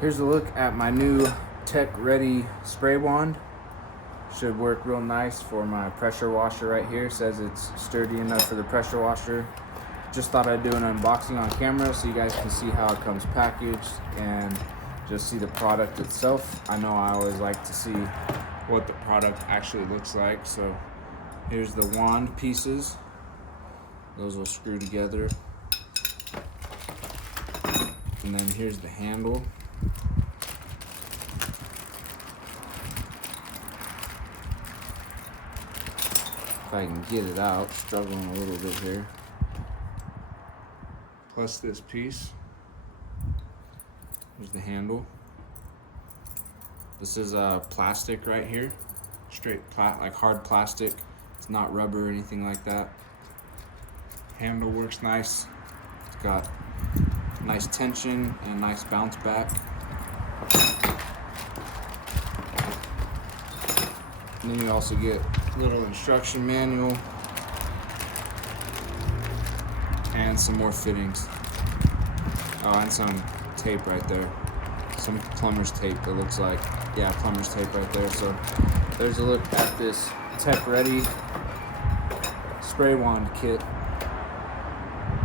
Here's a look at my new Tecreddy spray wand. Should work real nice for my pressure washer right here. Says it's sturdy enough for the pressure washer. Just thought I'd do an unboxing on camera so you guys can see how it comes packaged and just see the product itself. I know I always like to see what the product actually looks like. So here's the wand pieces. Those will screw together. And then here's the handle. If I can get it out, struggling a little bit here. Plus this piece. Here's the handle. This is plastic right here. Straight like hard plastic. It's not rubber or anything like that. Handle works nice. It's got nice tension and nice bounce back. And then you also get a little instruction manual and some more fittings. Oh, and some tape right there. Some plumber's tape, it looks like. Yeah, plumber's tape right there. So there's a look at this Tecreddy spray wand kit.